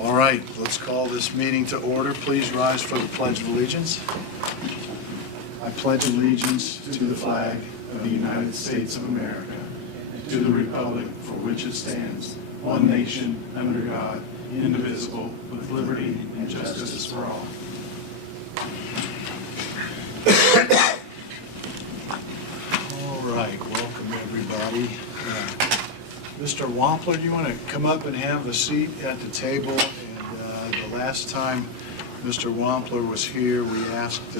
All right, let's call this meeting to order. Please rise for the Pledge of Allegiance. I pledge allegiance to the flag of the United States of America and to the republic for which it stands, one nation, under God, indivisible, with liberty and justice for all. All right, welcome everybody. Mr. Wampler, do you want to come up and have a seat at the table? And the last time Mr. Wampler was here, we asked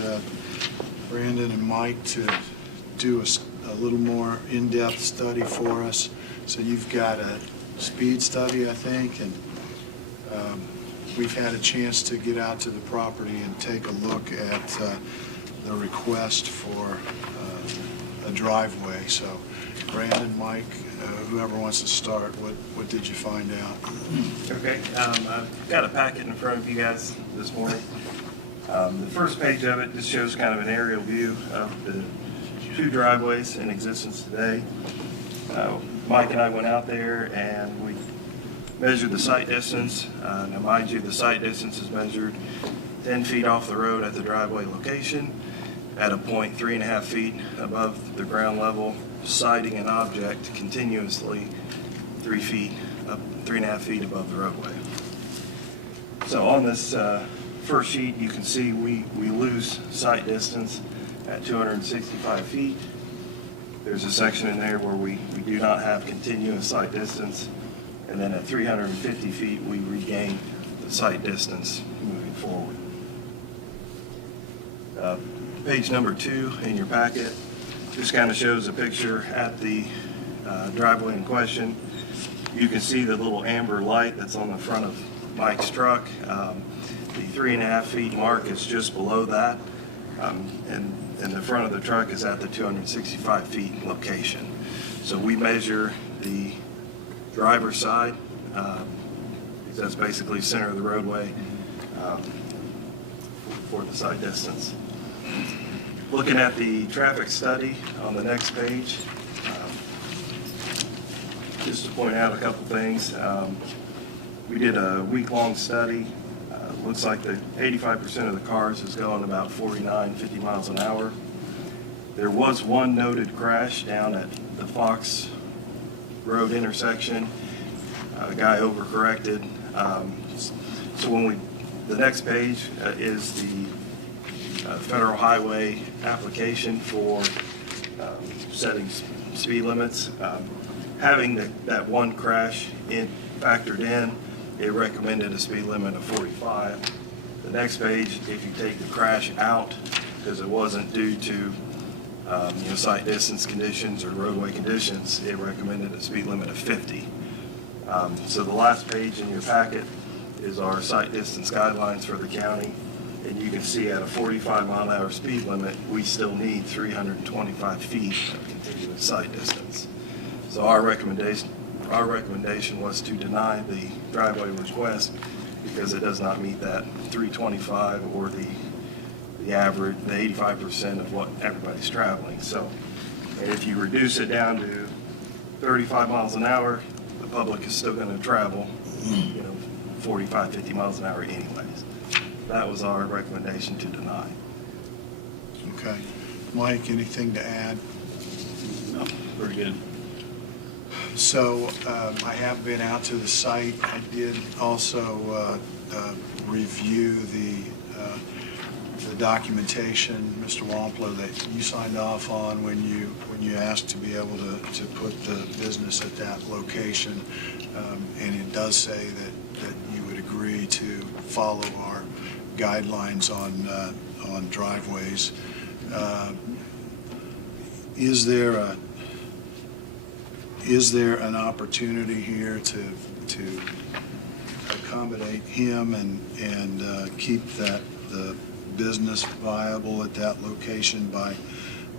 Brandon and Mike to do a little more in-depth study for us. So you've got a speed study, I think, and we've had a chance to get out to the property and take a look at the request for a driveway. So Brandon, Mike, whoever wants to start, what did you find out? Okay, I've got a packet in front of you guys this morning. The first page of it just shows kind of an aerial view of the two driveways in existence today. Mike and I went out there and we measured the site distance. Now mind you, the site distance is measured 10 feet off the road at the driveway location at a point 3.5 feet above the ground level, sighting an object continuously 3.5 feet above the roadway. So on this first sheet, you can see we lose sight distance at 265 feet. There's a section in there where we do not have continuous sight distance, and then at 350 feet, we regain the sight distance moving forward. Page number 2 in your packet just kind of shows a picture at the driveway in question. You can see the little amber light that's on the front of Mike's truck. The 3.5 feet mark is just below that, and the front of the truck is at the 265 feet location. So we measure the driver's side, because that's basically center of the roadway, for the sight distance. Looking at the traffic study on the next page, just to point out a couple things. We did a week-long study. Looks like the 85% of the cars is going about 49, 50 miles an hour. There was one noted crash down at the Fox Road intersection. A guy overcorrected. So when the next page is the federal highway application for setting speed limits. Having that one crash factored in, it recommended a speed limit of 45. The next page, if you take the crash out, because it wasn't due to sight distance conditions or roadway conditions, it recommended a speed limit of 50. So the last page in your packet is our sight distance guidelines for the county. And you can see at a 45-mile-an-hour speed limit, we still need 325 feet of continuous sight distance. So our recommendation was to deny the driveway request because it does not meet that 325 or the average, the 85% of what everybody's traveling. So if you reduce it down to 35 miles an hour, the public is still going to travel, 45, 50 miles an hour anyways. That was our recommendation to deny. Okay. Mike, anything to add? No, pretty good. So I have been out to the site. I did also review the documentation, Mr. Wampler, that you signed off on when you asked to be able to put the business at that location, and it does say that you would agree to follow our guidelines on driveways. Is there an opportunity here to accommodate him and keep the business viable at that location by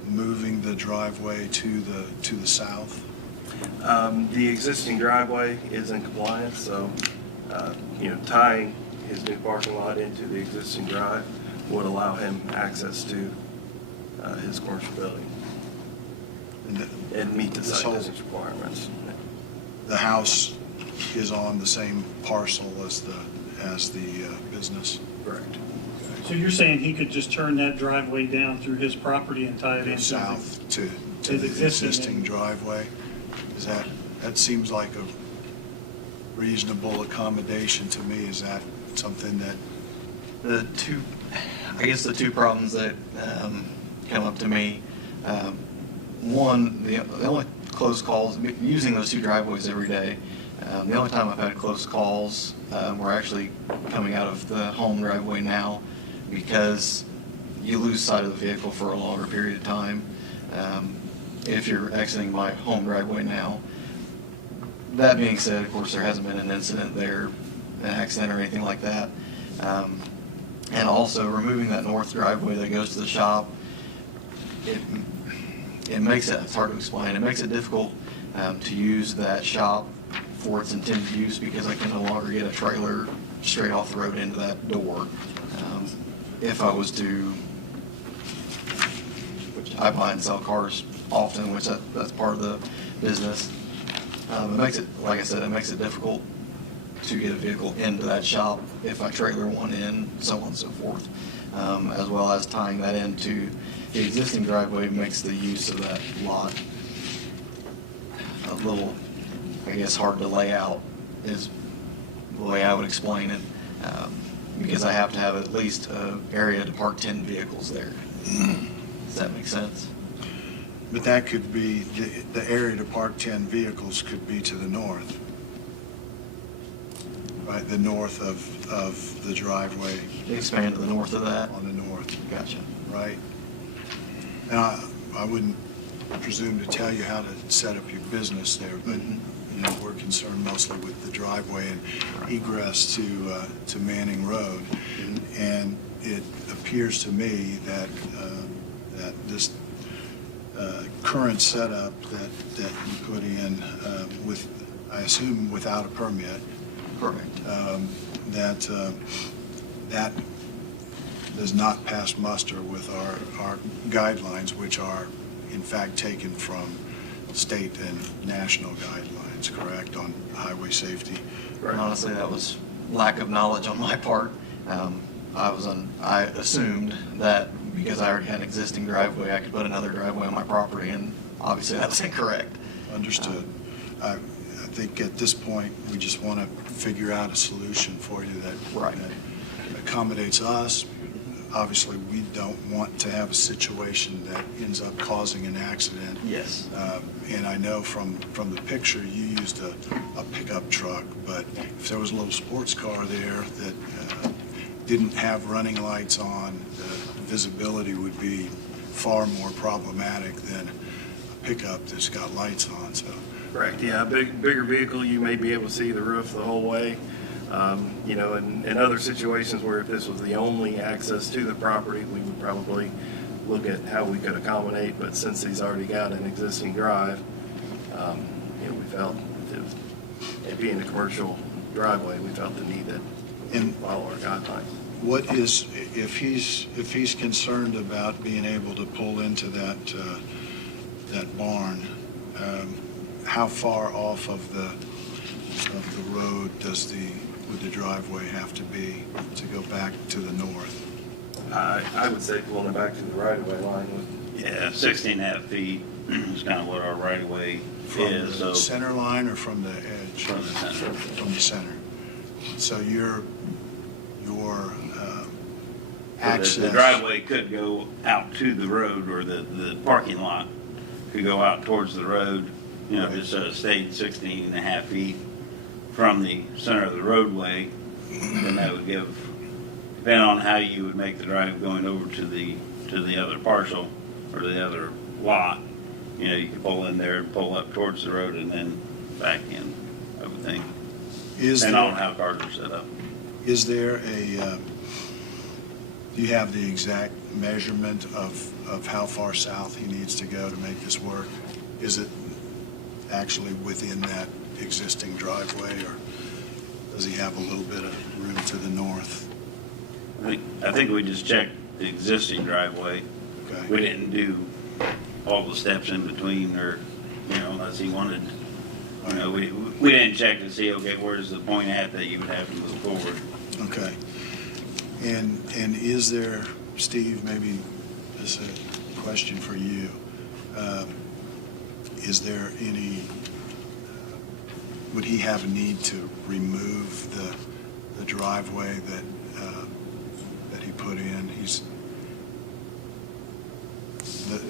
moving the driveway to the south? The existing driveway is in compliance, so tying his new parking lot into the existing drive would allow him access to his commercial building and meet the site distance requirements. The house is on the same parcel as the business? Correct. So you're saying he could just turn that driveway down through his property and tie it into South to His the existing existing and- driveway? Is that seems like a reasonable accommodation to me. Is that something that, The two problems that come up to me, one, the only close calls, using those two driveways every day, the only time I've had close calls were actually coming out of the home driveway now, because you lose sight of the vehicle for a longer period of time if you're exiting my home driveway now. That being said, of course, there hasn't been an incident there, an accident or anything like that. And also, removing that north driveway that goes to the shop, it makes it, it's hard to explain, it makes it difficult to use that shop for its intended use, because I can no longer get a trailer straight off the road into that door. If I was to, which I buy and sell cars often, which that's part of the business, it makes it, like I said, it makes it difficult to get a vehicle into that shop if I trailer one in, so on and so forth. As well as tying that into the existing driveway makes the use of that lot a little, I guess, hard to lay out, is the way I would explain it, because I have to have at least an area to park 10 vehicles there. Does that make sense? but that could be, the area to park 10 vehicles could be to the north, right? The north of the driveway Expand to the north of that? on the north, Gotcha. right? Now, I wouldn't presume to tell you how to set up your business there, but, you know, we're concerned mostly with the driveway and egress to Manning Road. And it appears to me that, that this current setup that you put in with, I assume without a permit, Correct. that does not pass muster with our guidelines, which are in fact taken from state and national guidelines, correct, on highway safety? And honestly, that was lack of knowledge on my part. I assumed that because I already had an existing driveway, I could put another driveway on my property, and obviously that was incorrect. Understood. I think at this point, we just want to figure out a solution for you Right. that accommodates us. Obviously, we don't want to have a situation that ends up causing an accident. Yes. And I know from the picture, you used a pickup truck, but if there was a little sports car there that didn't have running lights on, the visibility would be far more problematic than a pickup that's got lights on, so. Correct, yeah, a bigger vehicle, you may be able to see the roof the whole way. You know, in other situations where if this was the only access to the property, we would probably look at how we could accommodate, but since he's already got an existing drive, you know, we felt it being a commercial driveway, we felt the need that we And- follow our guidelines. What is, if he's concerned about being able to pull into that barn, how far off of the road would the driveway have to be to go back to the north? I would say pulling it back to the right-of-way line would. Yeah, 16.5 feet is kind of what our right of way From is, the so. center line or from the edge? From the center. From the center. So your So access. the driveway could go out to the road, or the parking lot could go out towards the road, you know, Right. just so it stayed 16.5 feet from the center of the roadway. Then that would give, depending on how you would make the drive going over to the other parcel or the other lot, you know, you could pull in there and pull up towards the road and then back in, I would think. Depending on how cars are set up. Is there do you have the exact measurement of how far south he needs to go to make this work? Is it actually within that existing driveway, or does he have a little bit of room to the north? I think we just checked the existing driveway. Okay. We didn't do all the steps in between, or, you know, unless he wanted You know, we didn't check to see, okay, where's the point at that you would have to move forward. Okay. And is there, Steve, maybe this is a question for you. Is there any, would he have a need to remove the driveway that he put in?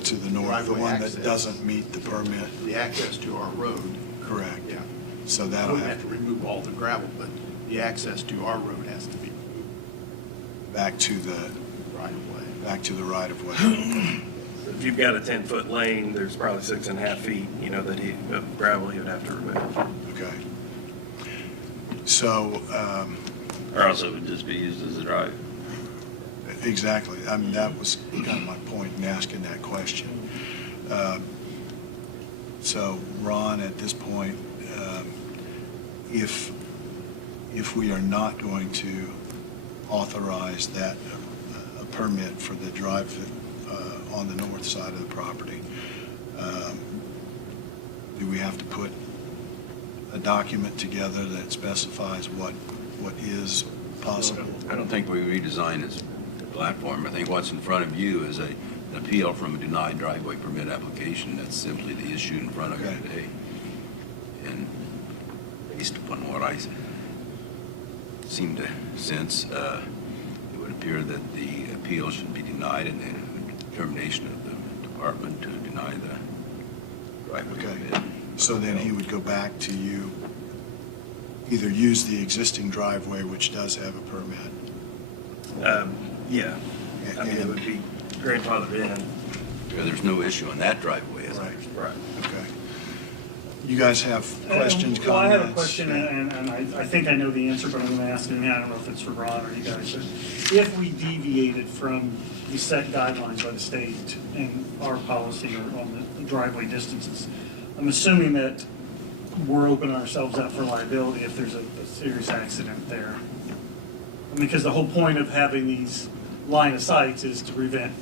To the north, the Driveway one access. that doesn't meet the permit? The access to our road. Correct. Yeah. So I that'll wouldn't have have to remove all the gravel, but the access to our road has to be back to the right of way. right of way. If you've got a 10-foot lane, there's probably 6.5 feet, you know, of gravel he would have to remove. Okay. So, Or else it would just be used as a drive. exactly. I mean, that was kind of my point in asking that question. So, Ron, at this point, if we are not going to authorize that a permit for the drive on the north side of the property, do we have to put a document together that specifies what is possible? I don't think we redesign his platform. I think what's in front of you is an appeal from a denied driveway permit application. That's simply the issue in front of you Okay. today. And based upon what I seem to sense, it would appear that the appeal should be denied and the determination of the department to deny the driveway Okay. permit. So then he would go back to you, either use the existing driveway, which does have a permit. Yeah, I mean, it would be grandfathered in. There's no issue on that driveway, is there? Right. Right. Okay. You guys have questions, comments? Well, I have a question, and I think I know the answer, but I'm going to ask it now. I don't know if it's for Ron or you guys. But if we deviated from the set guidelines by the state and our policy or on the driveway distances, I'm assuming that we're opening ourselves up for liability if there's a serious accident there. I mean, because the whole point of having these line of sights is to prevent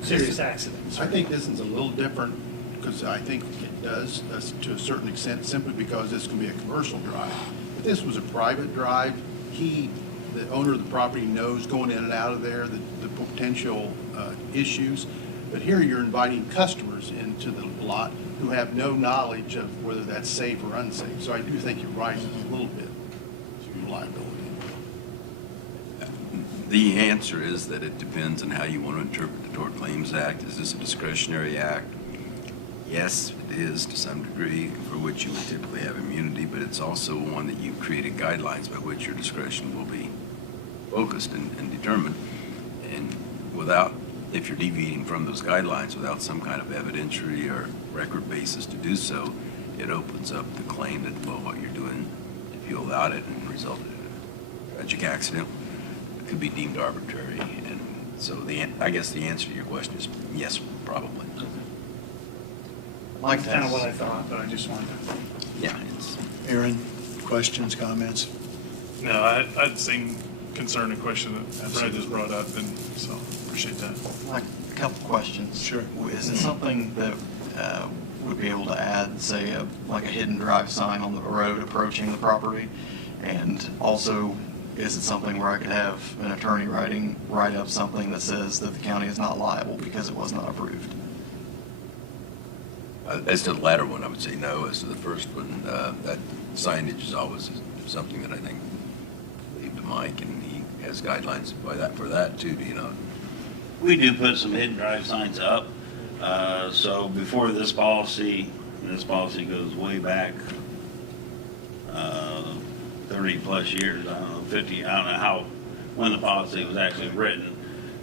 serious accidents. I think this is a little different, because I think it does to a certain extent, simply because this can be a commercial drive. If this was a private drive, the owner of the property knows going in and out of there, the potential issues. But here you're inviting customers into the lot who have no knowledge of whether that's safe or unsafe. So I do think you're right a little bit to liability. The answer is that it depends on how you want to interpret the Tort Claims Act. Is this a discretionary act? Yes, it is to some degree, for which you would typically have immunity, but it's also one that you've created guidelines by which your discretion will be focused and determined. And if you're deviating from those guidelines without some kind of evidentiary or record basis to do so, it opens up the claim that, well, what you're doing, if you allowed it and resulted in a tragic accident, it could be deemed arbitrary. And so I guess the answer to your question is yes, probably. That's kind of what I thought, but I just wanted to. Yeah, it's. Aaron, questions, comments? No, I had the same concern and question that Fred just brought up, and so appreciate that. Like a couple questions. Sure. Is it something that would be able to add, say, like a hidden drive sign on the road approaching the property? And also, is it something where I could have an attorney write up something that says that the county is not liable because it was not approved? As to the latter one, I would say no. As to the first one, that signage is always something that I think leave to Mike, and he has guidelines for that too, do you know? We do put some hidden drive signs up. So before this policy goes way back 30 plus years, I don't know, 50, I don't know when the policy was actually written.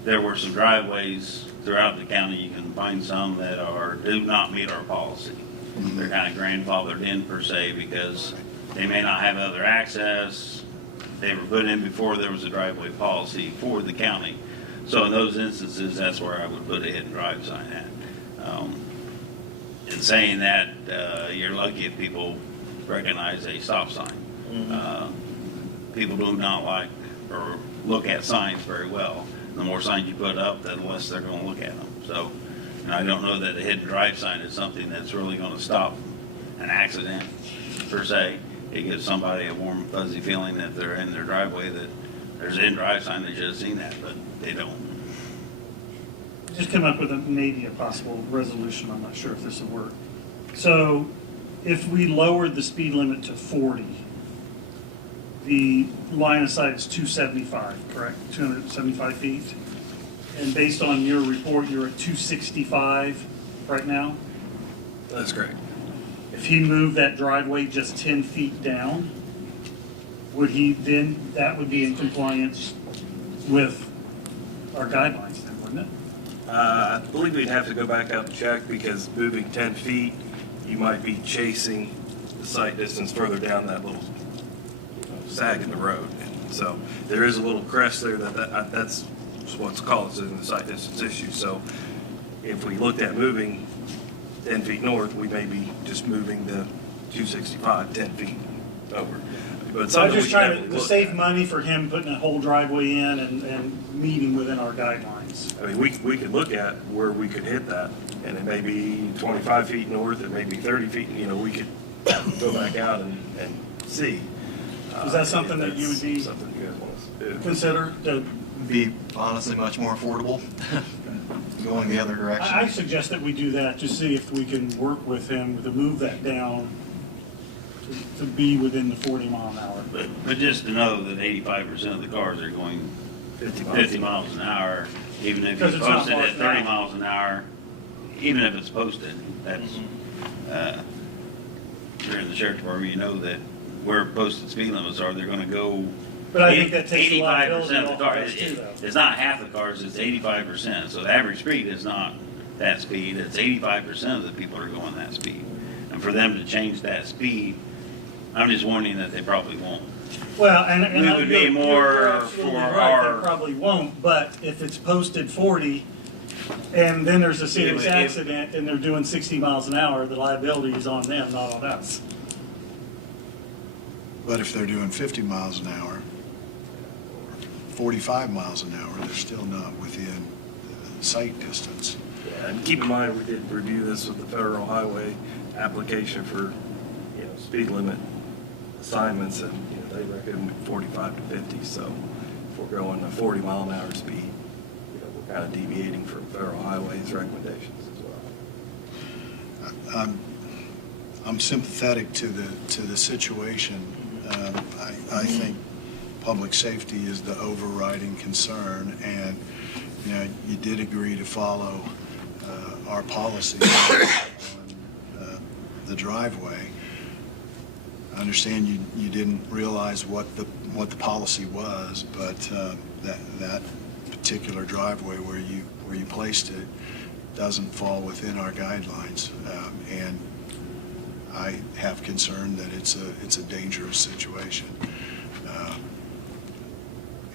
There were some driveways throughout the county. You can find some that do not meet our policy. They're kind of grandfathered in per se because they may not have other access. They were put in before there was a driveway policy for the county. So in those instances, that's where I would put a hidden drive sign at. In saying that, you're lucky if people recognize a stop sign. People do not like or look at signs very well. The more signs you put up, the less they're going to look at them. So, and I don't know that a hidden drive sign is something that's really going to stop an accident per se. It gives somebody a warm, fuzzy feeling that they're in their driveway, that there's an in-drive sign, they should have seen that, but they don't. Just come up with maybe a possible resolution, I'm not sure if this will work. So if we lowered the speed limit to 40, the line of sight is 275, correct? 275 feet? And based on your report, you're at 265 right now? That's correct. If he moved that driveway just 10 feet down, would he then, that would be in compliance with our guidelines then, wouldn't it? I believe we'd have to go back out and check, because moving 10 feet, you might be chasing the sight distance further down that little sag in the road. And so there is a little crest there that's what's causing the sight distance issue. So if we looked at moving 10 feet north, we may be just moving the 265 10 feet over. But it's So I'm something we just should have trying to to look save at. money for him putting a whole driveway in and meeting within our guidelines. I mean, we could look at where we could hit that, and it may be 25 feet north, it may be 30 feet, we could go back out and see. Is that if something that you would that's be- something you guys want us to do? Consider, Be honestly much more affordable going the other direction. I suggest that we do that, to see if we can work with him to move that down to be within the 40 mile an hour. But just to know that 85% of the cars are going 50 miles an hour, even if Because you it's not post it at marked 30 out. miles an hour, even if it's posted, that's, you're in the sheriff's department, you know that where posted speed limits are, they're gonna go. But I think that takes the 85% liability of the off car. of us too, though. It's not half the cars, it's 85%. So the average speed is not that speed, it's 85% of the people are going that speed. And for them to change that speed, I'm just warning that they probably won't. Well, and We would be you're more absolutely for right, our- they probably won't, but if it's posted 40, and then there's a serious If- accident, and they're doing 60 miles an hour, the liability is on them, not on us. But if they're doing 50 miles an hour, 45 miles an hour, they're still not within sight distance. Yeah, and keep in mind, we did review this with the federal highway application for, speed limit assignments, and, they recommend 45 to 50, so if we're going a 40 mile an hour speed, we're kind of deviating from federal highways recommendations as well. I'm sympathetic to the situation. I think public safety is the overriding concern, and you did agree to follow our policy on the driveway. I understand you didn't realize what the policy was, but that particular driveway where you placed it doesn't fall within our guidelines, and I have concern that it's a dangerous situation.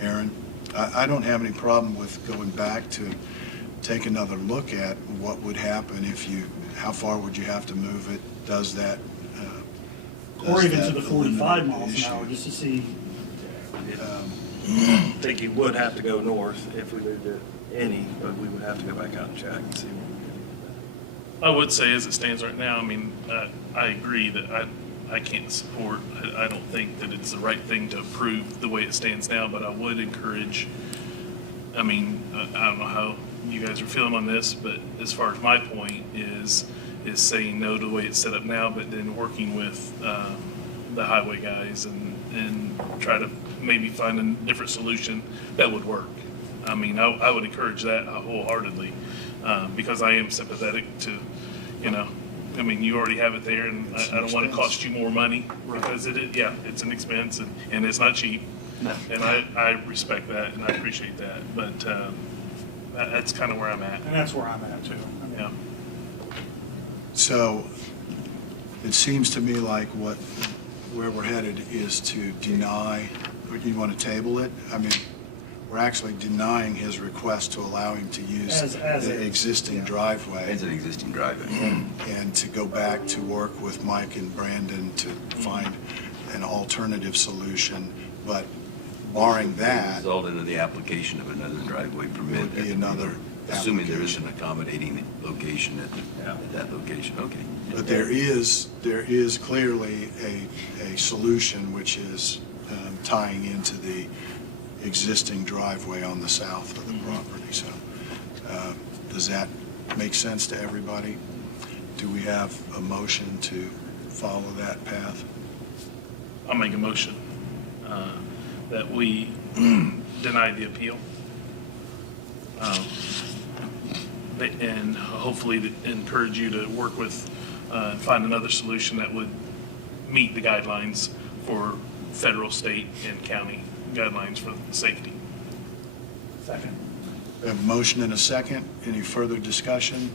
Aaron, I don't have any problem with going back to take another look at what would happen if how far would you have to move it? Does that Or does even to that the 45 eliminate miles the an hour, issue? just to see. I think you would have to go north if we moved it any, but we would have to go back out and check and see what we could do. I would say as it stands right now, I mean, I agree that I can't support, I don't think that it's the right thing to approve the way it stands now, but I would encourage, I mean, I don't know how you guys are feeling on this, but as far as my point is saying no to the way it's set up now, but then working with the highway guys and try to maybe find a different solution that would work. I mean, I would encourage that wholeheartedly, because I am sympathetic to, I mean, you already have it there, and It's I an don't want to expense. cost you more money, because it's an expense, and it's not cheap. No. And I respect that, and I appreciate that, but that's kind of where I'm at. And that's where I'm at too. I mean, Yeah. So it seems to me like where we're headed is to deny, or you want to table it? I mean, we're actually denying his request to allow him to use As the is. existing driveway It's an existing driveway. and to go back to work with Mike and Brandon to find an alternative solution. But barring that, Result into the application of another driveway it permit. would be another Assuming there is application. an accommodating location at that location, okay. But there is clearly a solution, which is tying into the existing driveway on the south of the property. So does that make sense to everybody? Do we have a motion to follow that path? I'll make a motion that we deny the appeal. And hopefully to encourage you to work with, find another solution that would meet the guidelines for federal, state, and county guidelines for safety. Second. We have a motion and a second. Any further discussion?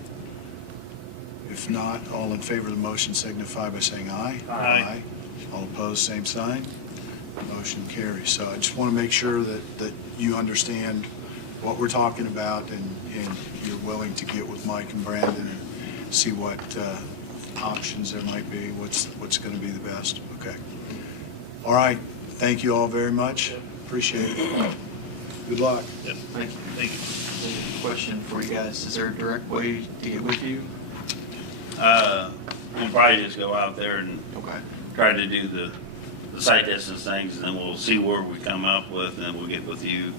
If not, all in favor of the motion signify by saying aye. Aye. All opposed, same sign. Motion carries. So I just want to make sure that you understand what we're talking about and you're willing to get with Mike and Brandon and see what options there might be, what's going to be the best. Okay. All right. Thank you all very much. Appreciate it. Good luck. Yep. Thank you. Thank you. Question for you guys, is there a direct way to get with you? We'll probably just go out there and Okay. try to do the site distance things, and then we'll see where we come up with, and then we'll get with you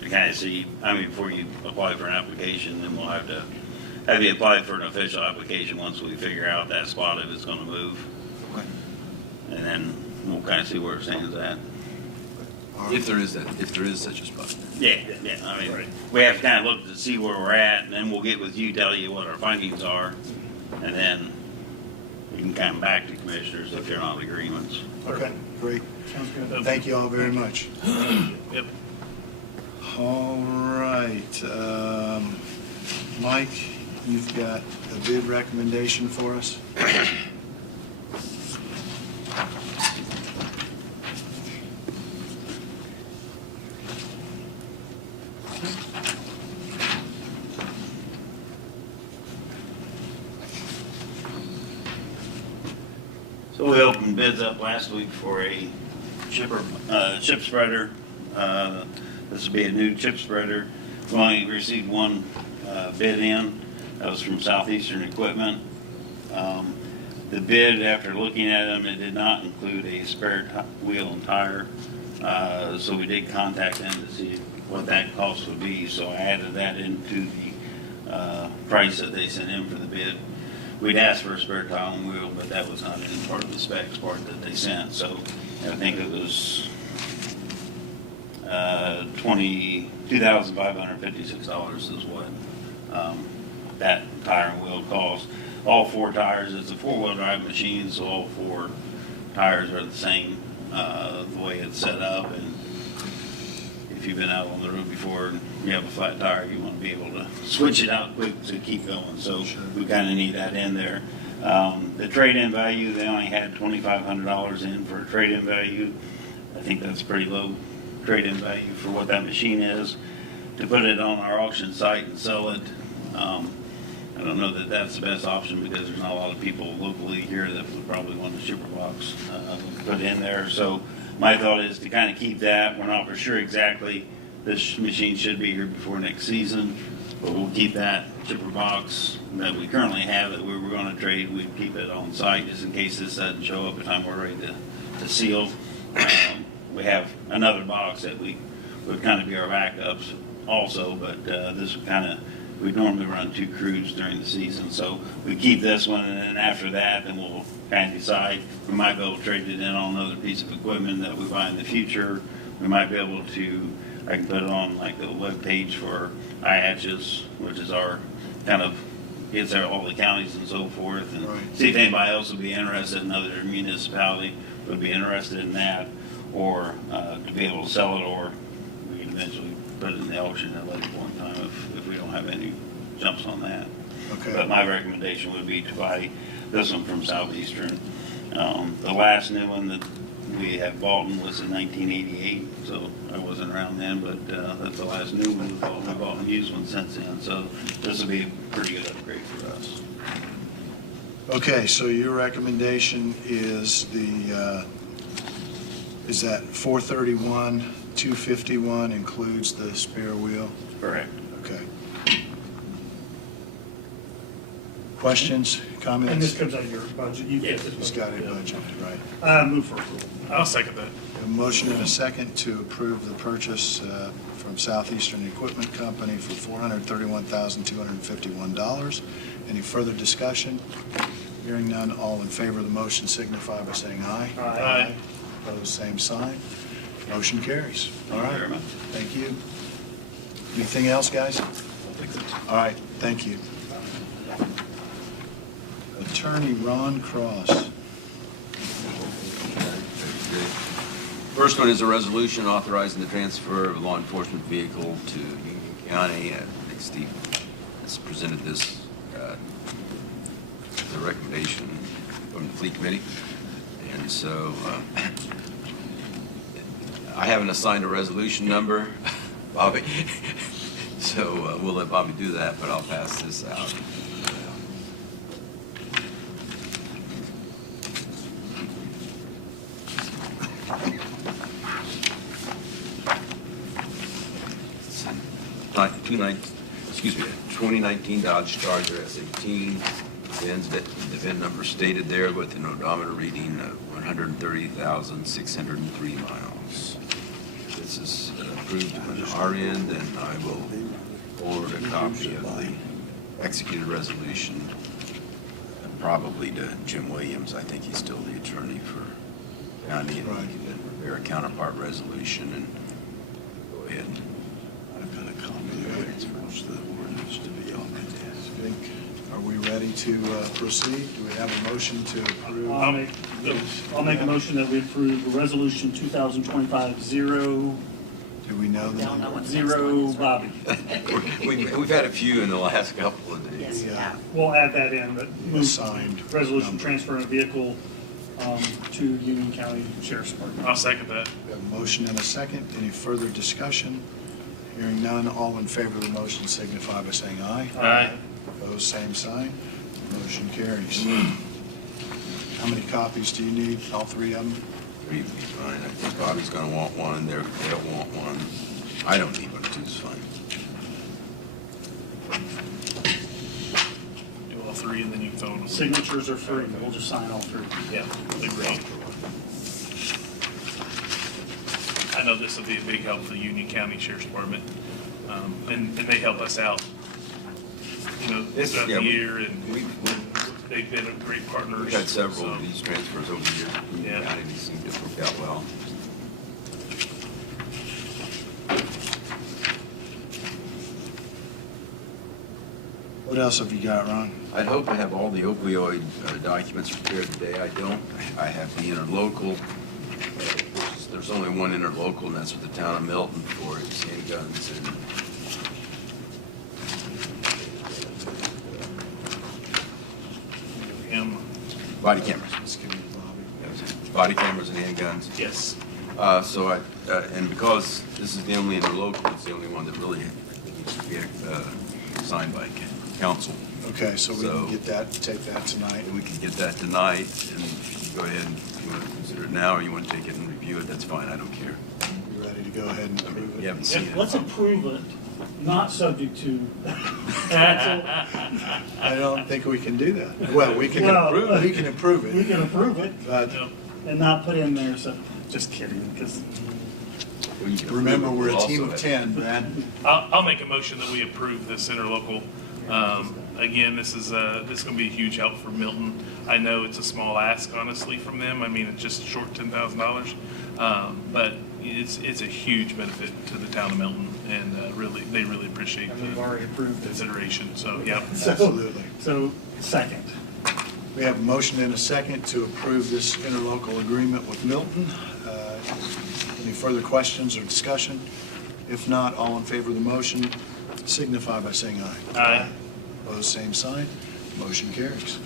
to kind of see, before you apply for an application, then we'll have to have you apply for an official application once we figure out that spot if it's gonna move, Okay. and then we'll kind of see where it stands at. All right. If there is such a spot. Yeah, Right. we have to kind of look to see where we're at, and then we'll get with you, tell you what our findings are, and then we can come back to commissioners if you're not in agreements. Okay, great. Sounds good. Thank you all very much. Yep. All right. Mike, you've got a bid recommendation for us? So we opened bids up last week for a chip spreader. This will be a new chip spreader. We only received one bid in. That was from Southeastern Equipment. The bid, after looking at them, it did not include a spare wheel and tire. So we did contact them to see what that cost would be. So I added that into the price that they sent in for the bid. We'd asked for a spare tire and wheel, but that was not in part of the specs part that they sent. So I think it was $2,556 is what that tire and wheel cost. All four tires, it's a four-wheel drive machine, so all four tires are the same, the way it's set up. And if you've been out on the road before and you have a flat tire, you want to be able to switch it out quick to keep going. So we kind of need that in there. The trade-in value, they only had $2,500 in for a trade-in value. I think that's pretty low trade-in value for what that machine is. To put it on our auction site and sell it, I don't know that that's the best option because there's not a lot of people locally here that would probably want the shipper box put in there. So my thought is to kind of keep that. We're not for sure exactly. This machine should be here before next season, but we'll keep that chipper box that we currently have that we were going to trade. We'd keep it on site just in case this doesn't show up at the time we're ready to seal. We have another box that would kind of be our backups also, but this would kind of, we normally run 2 crews during the season, so we keep this one, and then after that, then we'll kind of decide. We might be able to trade it in on another piece of equipment that we buy in the future. We might be able to, I can put it on like the web page for IHS, which is our kind of, gets there all the counties and so forth, and Right. see if anybody else would be interested, another municipality would be interested in that, or to be able to sell it, or we can eventually put it in the auction at a later point in time if we don't have any jumps on that. Okay. But my recommendation would be to buy this one from Southeastern. The last new one that we have bought was in 1988, so I wasn't around then, but that's the last new one we bought. We bought a used one since then, so this will be a pretty good upgrade for us. Okay, so your recommendation is is that 431, 251 includes the spare wheel? Correct. Okay. Questions, And this comments? comes out of your budget. You get this. He's got a budget, right. Move for approval. I'll second that. A motion and a second to approve the purchase from Southeastern Equipment Company for $431,251. Any further discussion? Hearing none, all in favor of the motion signify by saying aye. Aye. Opposed, same sign. Motion carries. All Thank you right. very much. Thank you. Anything else, guys? All right, thank you. Attorney Ron Cross. First one is a resolution authorizing the transfer of a law enforcement vehicle to Union County. I think Steve has presented this as a recommendation from the fleet committee. And so I haven't assigned a resolution number, Bobby. So we'll let Bobby do that, but I'll pass this out. A 2019 Dodge Charger S18. The VIN number stated there with an odometer reading of 130,603 miles. This is approved on our end, and I will forward a copy of the executed resolution, probably to Jim Williams. I think he's still the attorney for county, and he can prepare a counterpart resolution and go ahead. I've got a copy of the ordinance to be on my desk. Are we ready to proceed? Do we have a motion to approve? I'll make a motion that we approve Resolution 2025-0. Do we know the number? Zero Bobby. We've had a few in the last couple of days. Yes, yeah. We'll add that in, but move Assigned resolution number. transferring a vehicle to Union County Sheriff's Department. I'll second that. We have a motion and a second. Any further discussion? Hearing none, all in favor of the motion signify by saying aye. Aye. Opposed, same sign. Motion carries. How many copies do you need? All three of them? Three would be fine. I think Bobby's gonna want one, and they'll want one. I don't need one, two's fine. Do all three, and then you can phone them. Signatures are free. We'll just sign all three. Yeah, agreed. I know this will be a big help for the Union County Sheriff's Department, and they help us out, throughout the year, and they've been a great partners. We've had several so- of these transfers over the years. Yeah. And they seem to work out well. What else have you got, Ron? I'd hope to have all the opioid documents prepared today. I don't. I have the interlocal. There's only one interlocal, and that's with the town of Milton for its handguns and body cameras. Let's give it to Bobby. Body cameras and handguns. Yes. So and because this is the only interlocal, it's the only one that really needs to be signed by council. Okay, so we So- can get that, take that tonight. And we can get that tonight, and if you go ahead and you want to consider it now, or you want to take it and review it, that's fine, I don't care. You ready to go ahead and approve You it? haven't seen it. Let's approve it, not subject to council. I don't think we can do that. Well, we can Well, approve, we can approve We it, can approve it but No. and not put in there, so, just kidding, because Well, you can approve remember, it, we're a we'll team also of have- 10, Brad. I'll make a motion that we approve this interlocal. Again, this is going to be a huge help for Milton. I know it's a small ask, honestly, from them. I mean, it's just short $10,000, but it's a huge benefit to the town of Milton, and they really appreciate and we've the already approved it. consideration. So, yeah. Absolutely. So, second. We have a motion and a second to approve this interlocal agreement with Milton. Any further questions or discussion? If not, all in favor of the motion signify by saying aye. Aye. Opposed, same sign. Motion carries.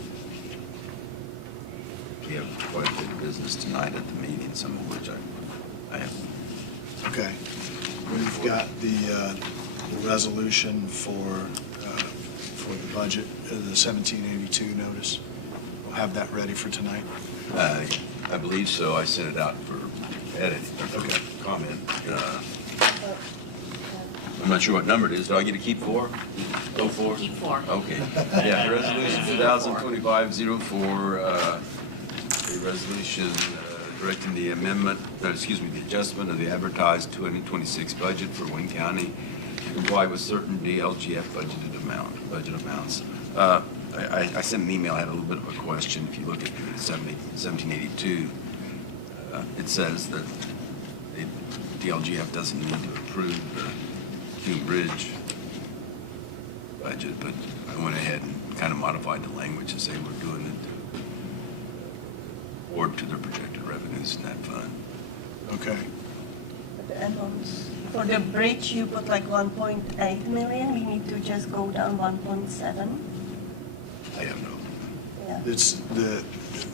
We have quite a bit of business tonight at the meeting, some of which I have. Okay. We've got the resolution for the budget, the 1782 notice. We'll have that ready for tonight. I believe so. I sent it out for edit, or for Okay. comment. I'm not sure what number it is. Do I get to keep 4? Oh, four? Keep four. Okay. Yeah, resolution 2025-04, a resolution directing the amendment, the adjustment of the advertised 2026 budget for Wayne County to comply with certain DLGF budget amounts. I sent an email, I had a little bit of a question. If you look at 1782, it says that the DLGF doesn't need to approve the Hume Bridge budget, but I went ahead and kind of modified the language to say we're doing it or to their projected revenues in that fund. Okay. But the add-ons, for the bridge, you put like 1.8 million, we need to just go down 1.7. I have no. Yeah. It's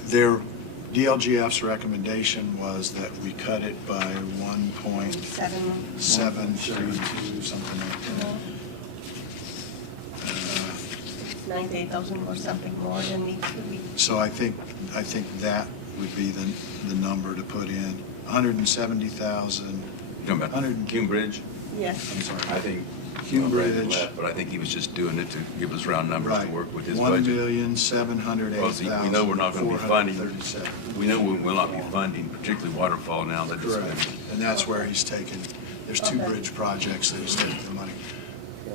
their DLGF's recommendation was that we cut it by 1.732, something like that. 98,000 or something more than needs to be. So I think that would be the number to put in. 170,000. You're talking about Hume Bridge? Yes. I'm sorry. I think Hume Brandon Bridge. left, but I think he was just doing it to give us round numbers to work with his budget. $1,708,437. Well, we know we're not going to be funding. We know we will not be funding, particularly Waterfall now that it's Correct. been. And that's where he's taken, there's two Okay. bridge projects that he's taking the money.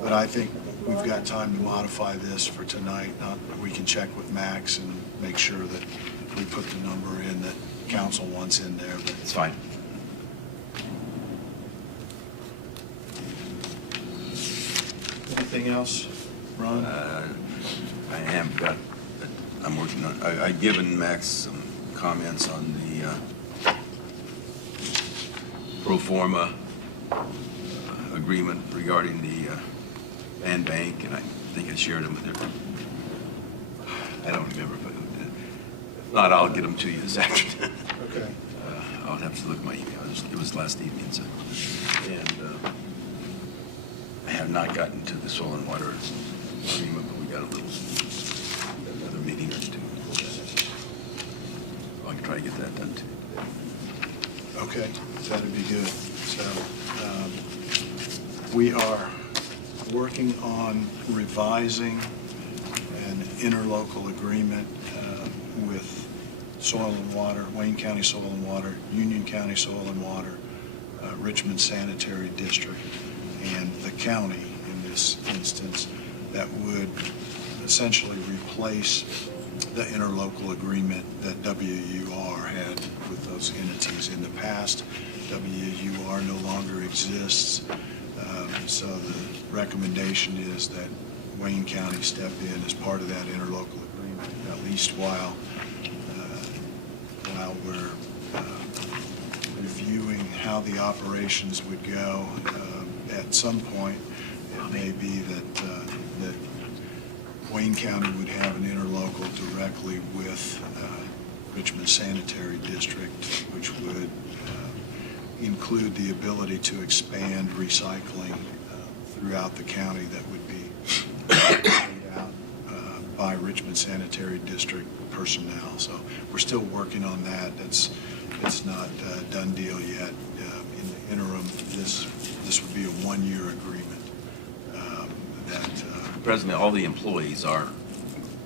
But I think we've got time to modify this for tonight. We can check with Max and make sure that we put the number in that council wants in there. But It's fine. anything else, Ron? I'm working on, I've given Max some comments on the pro forma agreement regarding the land bank, and I think I shared them with everyone. I don't remember, but if not, I'll get them to you this afternoon. Okay. I'll have to look at my email. It was last evening, so. And I have not gotten to the soil and water agreement, but we got another meeting or two. I can try to get that done too. Okay, that'd be good. So, we are working on revising an interlocal agreement with Soil and Water, Wayne County Soil and Water, Union County Soil and Water, Richmond Sanitary District, and the county in this instance, that would essentially replace the interlocal agreement that WUR had with those entities in the past. WUR no longer exists, so the recommendation is that Wayne County step in as part of that interlocal agreement, at least while we're reviewing how the operations would go. At some point, it may be that Wayne County would have an interlocal directly with Richmond Sanitary District, which would include the ability to expand recycling throughout the county that would be carried out by Richmond Sanitary District personnel. So we're still working on that. It's not a done deal yet. In the interim, this would be a one-year agreement that Presently, all the employees are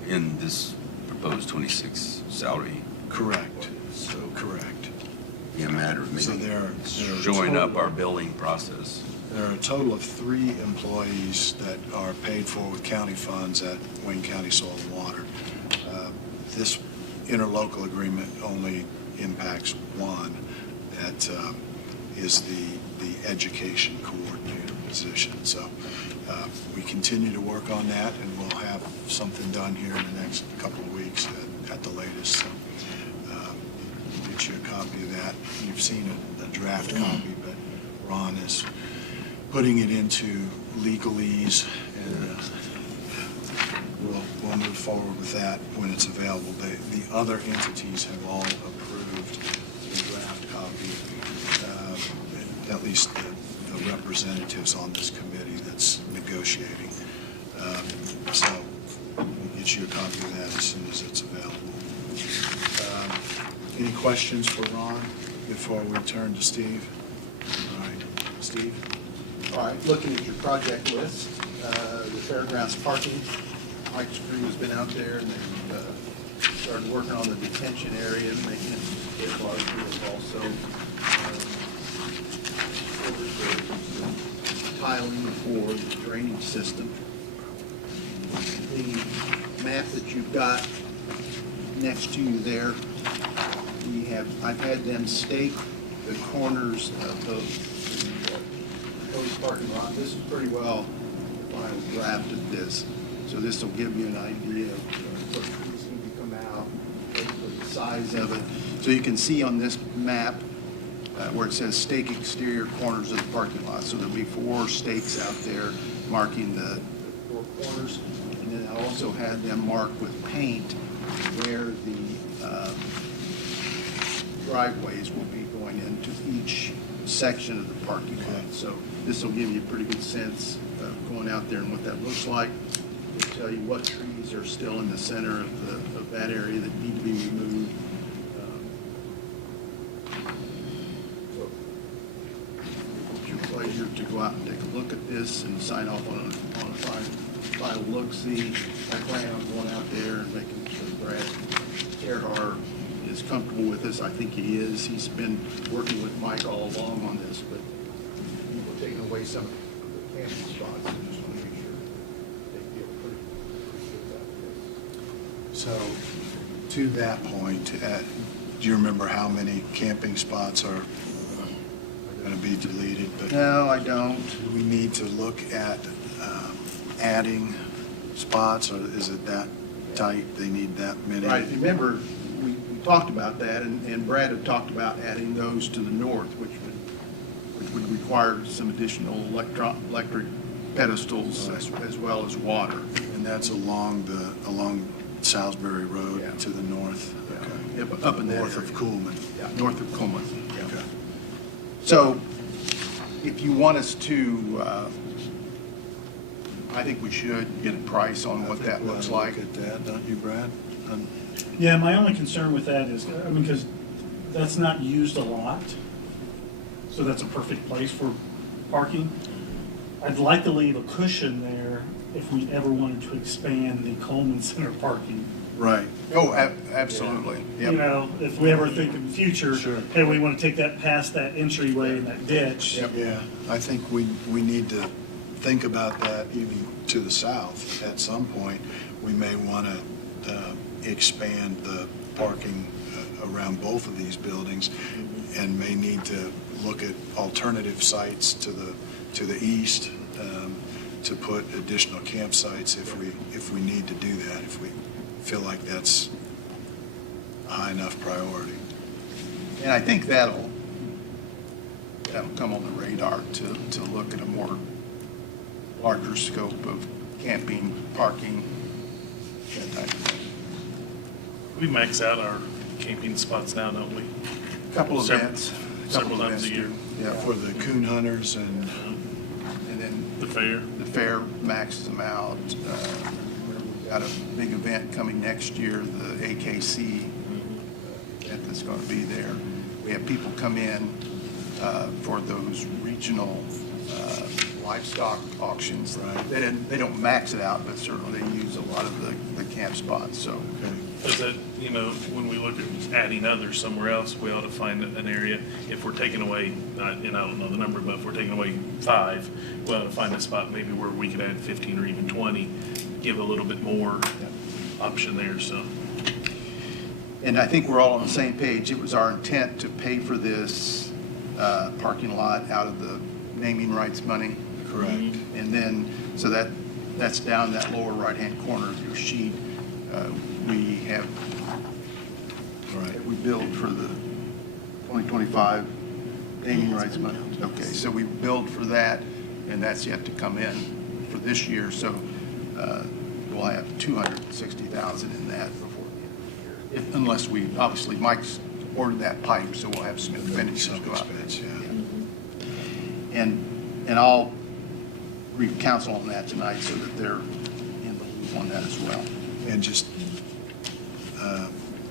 in this proposed 26 salary. correct. So correct. Be a matter of So maybe there are showing up total- our billing process. There are a total of 3 employees that are paid for with county funds at Wayne County Soil and Water. This interlocal agreement only impacts one, that is the education coordinator position. So we continue to work on that, and we'll have something done here in the next couple of weeks at the latest. So we'll get you a copy of that. You've seen a draft copy, but Ron is putting it into legalese, and we'll move forward with that when it's available. The other entities have all approved the draft copy, at least the representatives on this committee that's negotiating. So we'll get you a copy of that as soon as it's available. Any questions for Ron before we turn to Steve? All right, Steve? All right, looking at your project list, the fairgrounds parking. Mike's crew has been out there and they've started working on the detention area, making it a bit larger. They've also ordered the tiling for the drainage system. The map that you've got next to you there, I've had them stake the corners of the proposed parking lot. This is pretty well the final draft of this. So this will give you an idea of what trees need to come out, the size of it. So you can see on this map where it says stake exterior corners of the parking lot. So there'll be 4 stakes out there marking the 4 corners. And then I also had them marked with paint where the driveways will be going into each section of the parking lot. So this will give you a pretty good sense of going out there and what that looks like. It'll tell you what trees are still in the center of that area that need to be removed. So it's your pleasure to go out and take a look at this and sign off on a final look-see. I plan on going out there and making sure Brad Gerhard is comfortable with this. I think he is. He's been working with Mike all along on this, but we're taking away some of the camping spots. I just want to make sure they feel pretty good about this. So, to that point, do you remember how many camping spots are going to be deleted? But No, I don't. do we need to look at adding spots, or is it that tight, they need that many? Right, if you remember, we talked about that, and Brad had talked about adding those to the north, which would require some additional electric pedestals as well as water. And that's along Salisbury Road Yeah. to the north? Yeah. Okay. Yep, up in that North of area. Coolman? Yeah, north of Coleman. Yeah. Okay. So if you want us to, I think we should get a price on what that looks like. Look at that, don't you, Brad? Yeah, my only concern with that is, I mean, because that's not used a lot, so that's a perfect place for parking. I'd like to leave a cushion there if we ever wanted to expand the Coleman Center parking. Right. Oh, absolutely. You Yep. know, if we ever think in the future, Sure. hey, we want to take that past that entryway and that ditch. Yep. Yeah, I think we need to think about that even to the south. At some point, we may want to expand the parking around both of these buildings and may need to look at alternative sites to the east to put additional campsites if we need to do that, if we feel like that's a high enough priority. And I think that'll come on the radar to look at a more larger scope of camping, parking, that type of thing. We max out our camping spots now, don't we? Couple of Several- events. several couple times a events year. do. Yeah, For the coon hunters and and then The fair. the fair maxes them out. We've got a big event coming next year, the AKC event that's going to be there. We have people come in for those regional livestock auctions. Right. They don't max it out, but certainly they use a lot of the camp spots, so. Is that, you know, when we look at adding others somewhere else, we ought to find an area, if we're taking away, and I don't know the number, but if we're taking away 5, we ought to find a spot maybe where we could add 15 or even 20, give a little bit more option there, so. And I think we're all on the same page. It was our intent to pay for this parking lot out of the naming rights money. correct. And then, so that's down that lower right-hand corner of your sheet. We have, Right. we billed for the 2025 naming rights money. Okay, so we billed for that, and that's yet to come in for this year. So we'll have 260,000 in that before the end of the year. Unless we, obviously, Mike's ordered that pipe, so we'll have some expenditures Some go out there. expense, yeah. And I'll brief council on that tonight so that they're in the loop on that as well. And just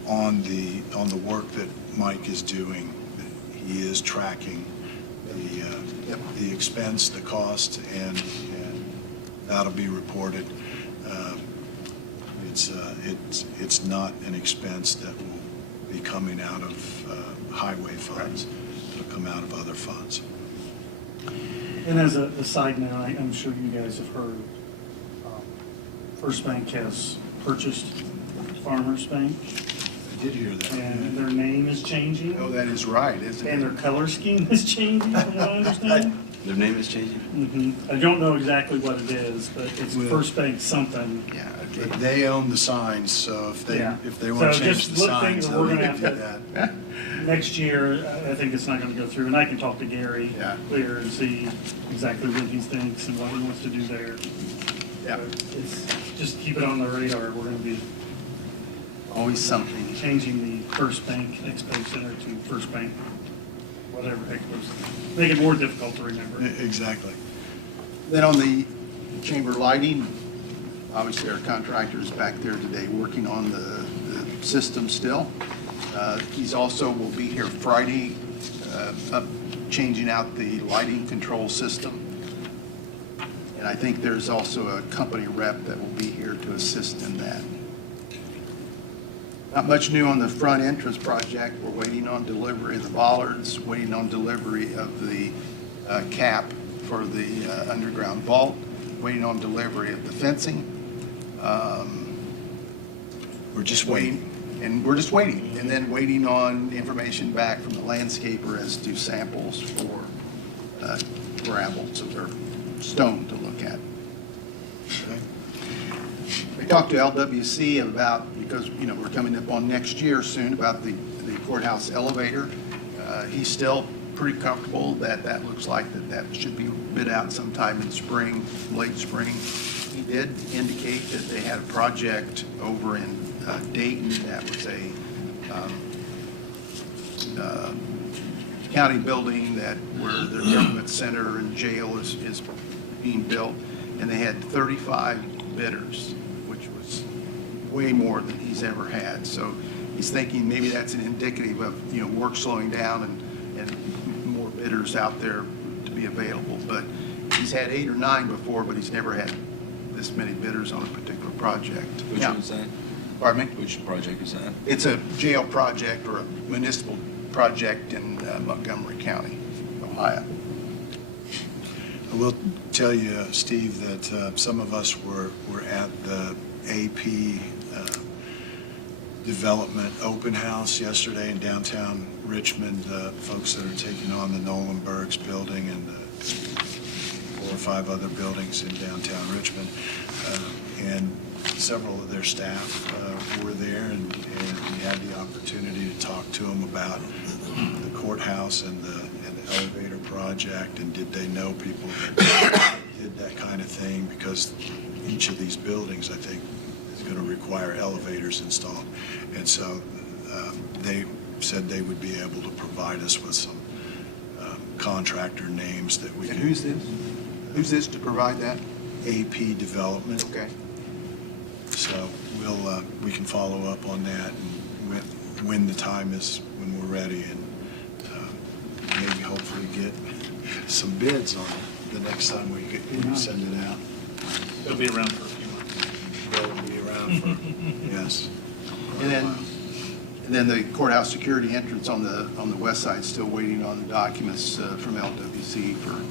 on the work that Mike is doing, he is tracking the expense, the cost, and that'll be reported. It's not an expense that will be coming out of highway funds. It'll come out of other funds. And as a side note, I'm sure you guys have heard, First Bank has purchased Farmers Bank, I did hear that. and their name is changing, Oh, that is right, isn't and it? their color scheme is changing, from what I understand. Their name is changing? I don't know exactly what it is, but it's Well- First Bank something. Yeah, But okay. they own the signs, so if they Yeah. want to So change just the look, signs, things they'll we're need gonna to do have that. Next year, I think it's not gonna go through, and I can talk to Gary Yeah. later and see exactly what he thinks and what he wants to do there. Yeah, It's, just keep it on the radar, we're gonna be always something. changing the First Bank Expo Center to First Bank, whatever Expo Center. Make it more difficult to remember. Exactly. Then on the chamber lighting, obviously our contractor is back there today working on the system still. He's also will be here Friday, changing out the lighting control system. And I think there's also a company rep that will be here to assist in that. Not much new on the front entrance project. We're waiting on delivery of the bollards, waiting on delivery of the cap for the underground vault, waiting on delivery of the fencing. We're just waiting. And we're just waiting, and then waiting on information back from the landscaper as to samples for gravel, or stone to look at. Okay. We talked to LWC about, because, you know, we're coming up on next year soon, about the courthouse elevator. He's still pretty comfortable that that looks like that should be bid out sometime in spring, late spring. He did indicate that they had a project over in Dayton that was a county building that where their government center and jail is being built, and they had 35 bidders, which was way more than he's ever had. So he's thinking maybe that's an indicative of, you know, work slowing down and more bidders out there to be available. But he's had 8 or 9 before, but he's never had this many bidders on a particular project. Which Now- one is that? Pardon me? Which project is that? It's a jail project or a municipal project in Montgomery County, Ohio. I will tell you, Steve, that some of us were at the AP Development Open House yesterday in downtown Richmond. Folks that are taking on the Nolan Burks building and 4 or 5 other buildings in downtown Richmond. And several of their staff were there, and we had the opportunity to talk to them about the courthouse and the elevator project, and did they know people that did that kind of thing, because each of these buildings, I think, is going to require elevators installed. And so they said they would be able to provide us with some contractor names that we And can. who's this? Who's this to provide that? AP Development. Okay. So we can follow up on that, and when the time is, when we're ready, and maybe hopefully get some bids on it the next time we send it out. It'll be around for a few months. They'll be around for, yes. And then the courthouse security entrance on the west side, still waiting on the documents from LWC for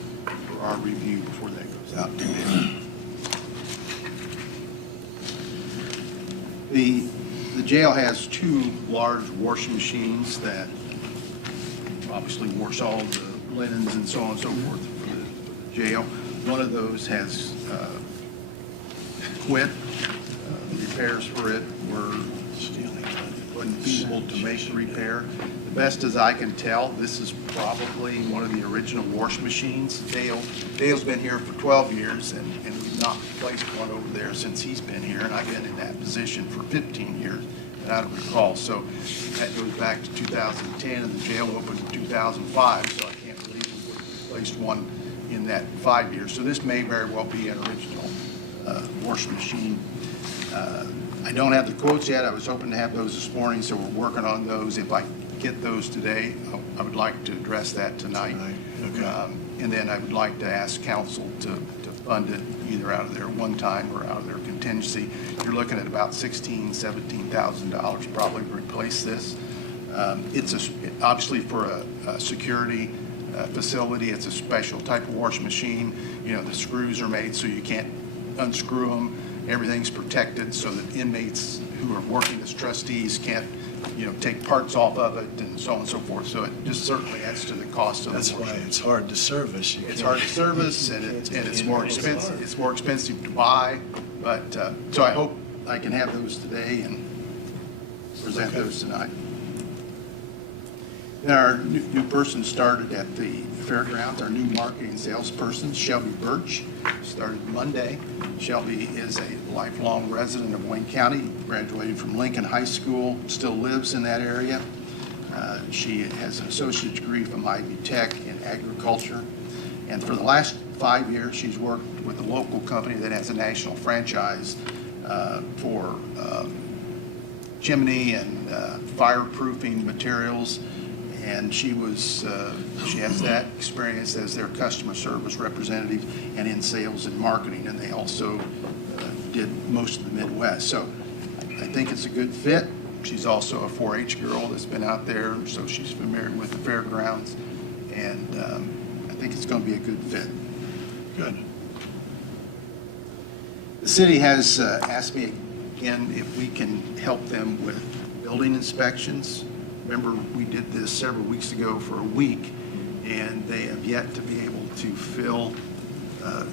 our review before that goes out to bid. The jail has 2 large washing machines that obviously wash all the linens and so on and so forth for the jail. One of those has quit. Repairs for it wasn't feasible to make the repair. The best as I can tell, this is probably one of the original wash machines. Dale's been here for 12 years, and we've not replaced one over there since he's been here, and I've been in that position for 15 years, and I don't recall. So that goes back to 2010, and the jail opened in 2005, so I can't believe we replaced one in that 5 years. So this may very well be an original wash machine. I don't have the quotes yet. I was hoping to have those this morning, so we're working on those. If I get those today, I would like to address that tonight. Okay. And then I would like to ask council to funded either out of their one-time or out of their contingency. You're looking at about $16,000, $17,000 probably to replace this. It's obviously for a security facility. It's a special type of washing machine. You know, the screws are made so you can't unscrew them. Everything's protected so that inmates who are working as trustees can't, you know, take parts off of it and so on and so forth. So it just certainly adds to the cost of the That's why washing. it's hard to service. You It's can't- hard to service, and it's more expensive. It's more expensive to buy, but so I hope I can have those today and present those tonight. And our new person started at the fairgrounds. Our new marketing salesperson, Shelby Birch, started Monday. Shelby is a lifelong resident of Wayne County, graduated from Lincoln High School, still lives in that area. She has an associate's degree from Ivy Tech in agriculture. And for the last 5 years, she's worked with a local company that has a national franchise for chimney and fireproofing materials. And she has that experience as their customer service representative and in sales and marketing. And they also did most of the Midwest. So I think it's a good fit. She's also a 4-H girl that's been out there, so she's familiar with the fairgrounds. And I think it's going to be a good fit. Good. The city has asked me again if we can help them with building inspections. Remember, we did this several weeks ago for a week, and they have yet to be able to fill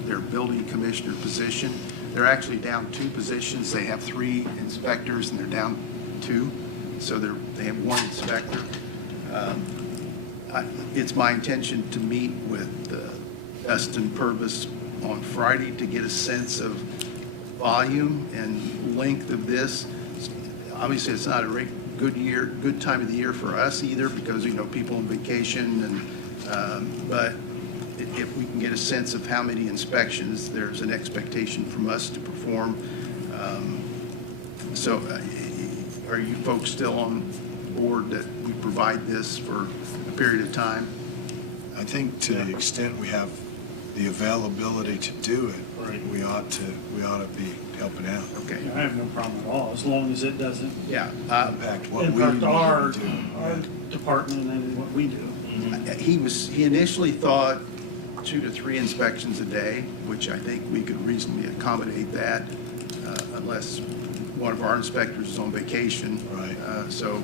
their building commissioner position. They're actually down 2 positions. They have 3 inspectors, and they're down 2, so they have 1 inspector. It's my intention to meet with Dustin Purvis on Friday to get a sense of volume and length of this. Obviously, it's not a good time of the year for us either, because, you know, people on vacation, and but if we can get a sense of how many inspections there's an expectation from us to perform. So are you folks still on board that we provide this for a period of time? I think to the extent we have the availability to do it, Right. we ought to be helping out. Okay. I have no problem at all, as long as it doesn't Yeah. Impact what we impact our do. department and what we do. He initially thought 2 to 3 inspections a day, which I think we could reasonably accommodate that, unless one of our inspectors is on vacation. Right. So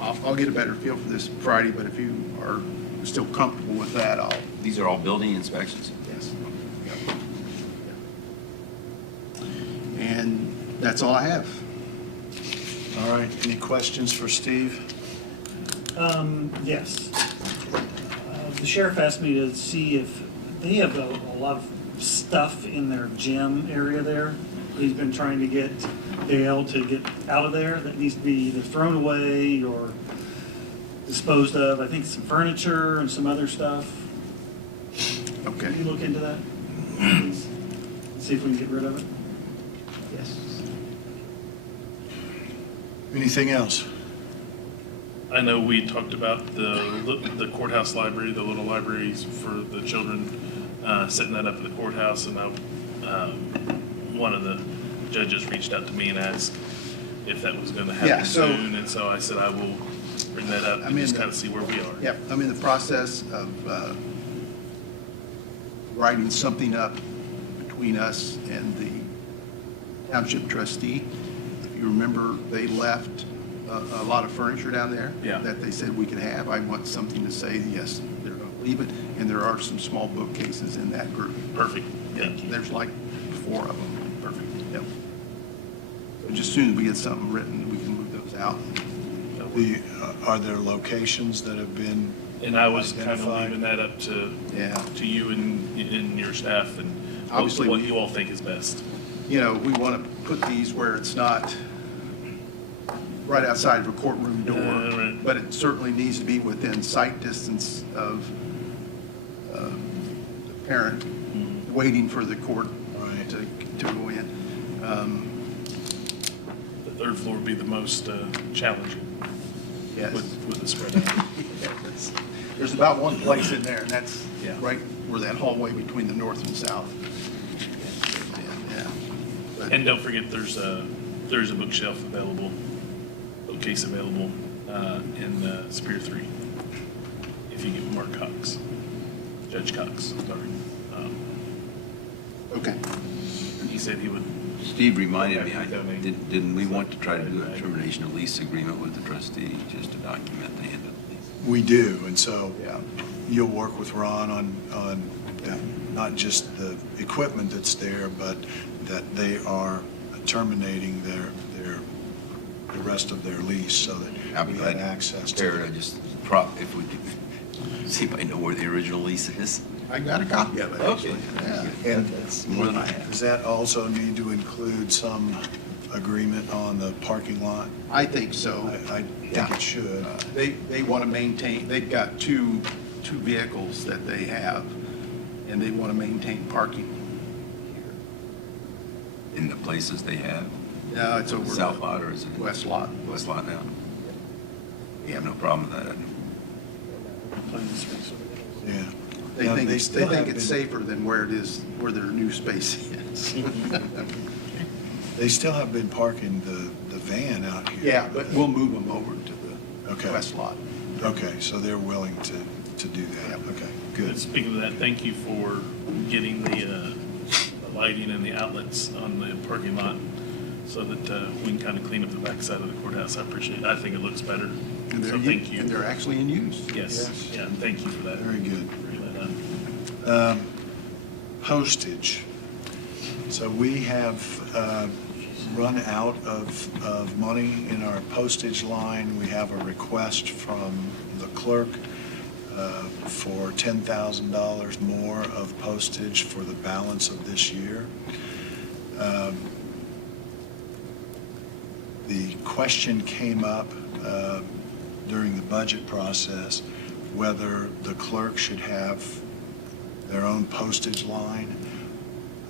I'll get a better feel for this Friday, but if you are still comfortable with that, These are all building inspections? yes. And that's all I have. All right, any questions for Steve? Yes. The sheriff asked me to see if they have a lot of stuff in their gym area there. He's been trying to get Dale to get out of there that needs to be either thrown away or disposed of. I think some furniture and some other stuff. Okay. Can you look into that, please? See if we can get rid of it? Yes. Anything else? I know we talked about the courthouse library, the little libraries for the children, setting that up at the courthouse, and one of the judges reached out to me and asked if that was going to Yeah, happen so- soon, and so I said I will bring that up and just kind of see where we are. Yep, I'm in the process of writing something up between us and the township trustee. If you remember, they left a lot of furniture down there Yeah. that they said we could have. I want something to say, yes, they're going to leave it, and there are some small bookcases in that group. Perfect. Thank you. There's like 4 of them. Perfect. Yep. So just as soon as we get something written, we can move those out. Are there locations that have been And I was kind of identified? leaving that up to Yeah. you and your staff and Obviously, what we- you all think is best. You know, we want to put these where it's not right outside of a courtroom door, Right. but it certainly needs to be within sight distance of the parent waiting for the court Right. to go in. The third floor would be the most challenging Yes. with the spread out. There's about one place in there, and that's Yeah. right where that hallway between the north and south. Yeah. But- And don't forget, there's a bookshelf available, bookcase available in Spear 3, if you get Mark Cox, Judge Cox, sorry. Okay. He said he would. Steve reminded me, Yeah, didn't we want to try to do a termination of lease agreement with the trustee just to document the end of the lease? We do, and so Yeah. you'll work with Ron on not just the equipment that's there, but that they are terminating the rest of their lease so that I'd be we glad have to access to prepare it. it. Just if we could, see if I know where the original lease is. I got a copy of it, actually. Yeah. And That's more than I have. does that also need to include some agreement on the parking lot? I think so. I think Yeah. it should. They want to maintain, they've got two vehicles that they have, and they want to maintain parking In the places they have, here. No, it's over. South lot or is it? West lot. West lot now. You have no problem with that. Plenty of space over there. Yeah. They Now, think, they still think have it's been- safer than where it is, where their new space is. They still have been parking the van out here. Yeah, but we'll move them over to Okay. the west lot. Okay, so they're willing to do that. Yep. Okay, Good. good. Speaking of that, thank you for getting the lighting and the outlets on the parking lot so that we can kind of clean up the backside of the courthouse. I appreciate it. I think it looks better. And So thank you. And they're actually in use. Yes, Yes. yeah, thank you for that. Very good. For bringing that up. Postage. So we have run out of money in our postage line. We have a request from the clerk for $10,000 more of postage for the balance of this year. The question came up during the budget process whether the clerk should have their own postage line.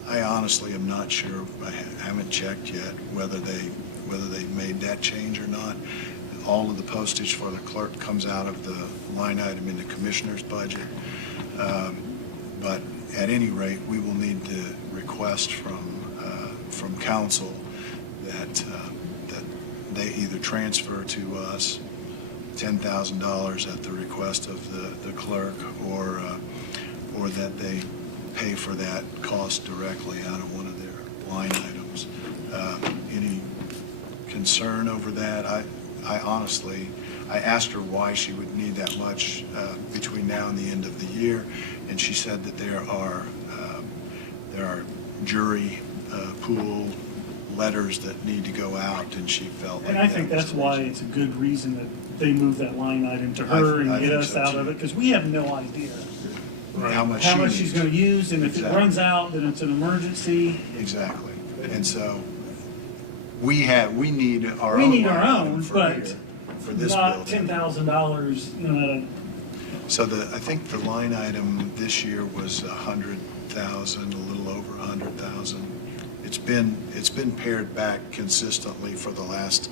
I honestly am not sure. I haven't checked yet whether they made that change or not. All of the postage for the clerk comes out of the line item in the commissioner's budget. But at any rate, we will need to request from council that they either transfer to us $10,000 at the request of the clerk, or that they pay for that cost directly out of one of their line items. Any concern over that? I honestly, I asked her why she would need that much between now and the end of the year, and she said that there are jury pool letters that need to go out, and she felt like And I think that was that's the why reason. it's a good reason that they move that line item to her I and get think us so, out too. of it, because we have no idea How much how she much she's needs. gonna use, and if it Exactly. runs out, then it's an emergency. Exactly. And so we need our own. We need our line item own, for but here, for this not building. $10,000, So I think the line item this year was 100,000, a little over 100,000. It's been pared back consistently for the last